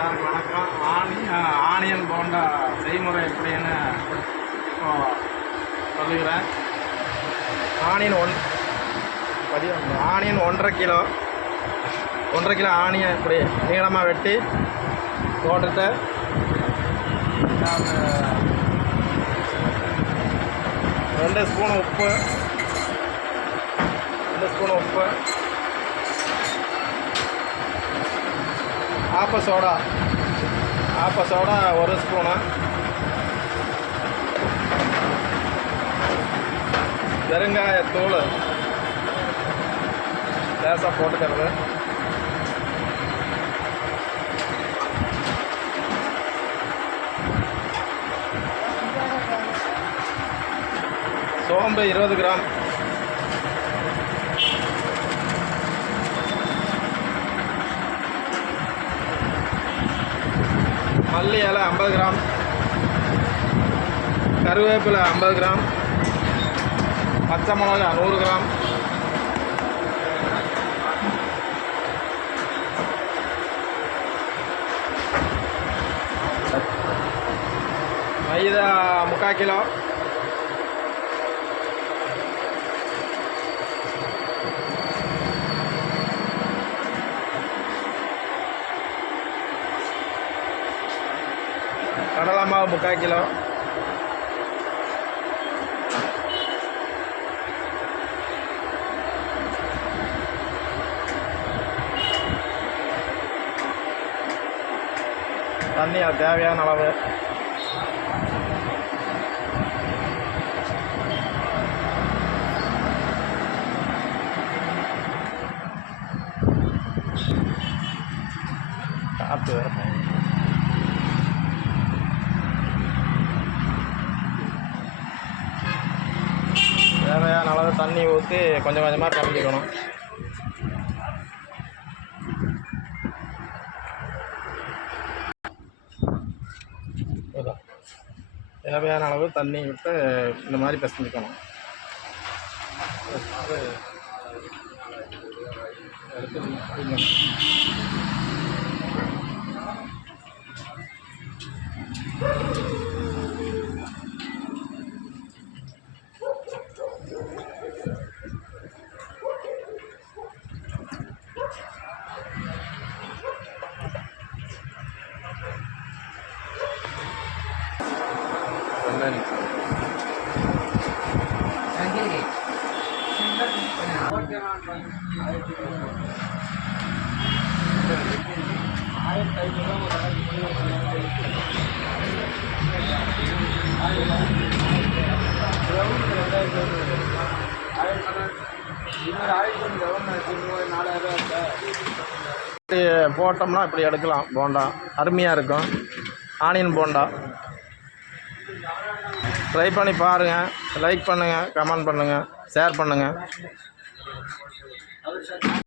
எல்லாருக்கும் வணக்கம். ஆனியன் போண்டா செய்முறை எப்படின்னு இப்போ சொல்லுகிறேன். ஆனியன் 1.5 கிலோ ஆனியன் இப்படி நீளமாக வெட்டி போட்டுட்டு 2 ஸ்பூன் உப்பு, ஆப்ப சோடா 1 ஸ்பூனு, பெருங்காயத்தூள் லேசாக போட்டுக்கிறது, சோம்பு 20 கிராம், மல்லி இலை 50 கிராம், கருவேப்பிலை 50 கிராம், பச்சை மிளகா 100 கிராம், மைதா 3/4 கிலோ, கடலை மாவு 3/4 கிலோ, தண்ணி தேவையான அளவு, காற்று தேவையான அளவு தண்ணி ஊற்றி கொஞ்சம் கொஞ்சமாக கலந்துக்கணும். தேவையான அளவு தண்ணி விட்டு இந்த மாதிரி பிசைஞ்சுக்கணும். போட்டோம்னா இப்படி எடுக்கலாம். போண்டா அருமையாக இருக்கும். ஆனியன் போண்டா ட்ரை பண்ணி பாருங்கள். லைக் பண்ணுங்கள், கமெண்ட் பண்ணுங்கள், ஷேர் பண்ணுங்கள்.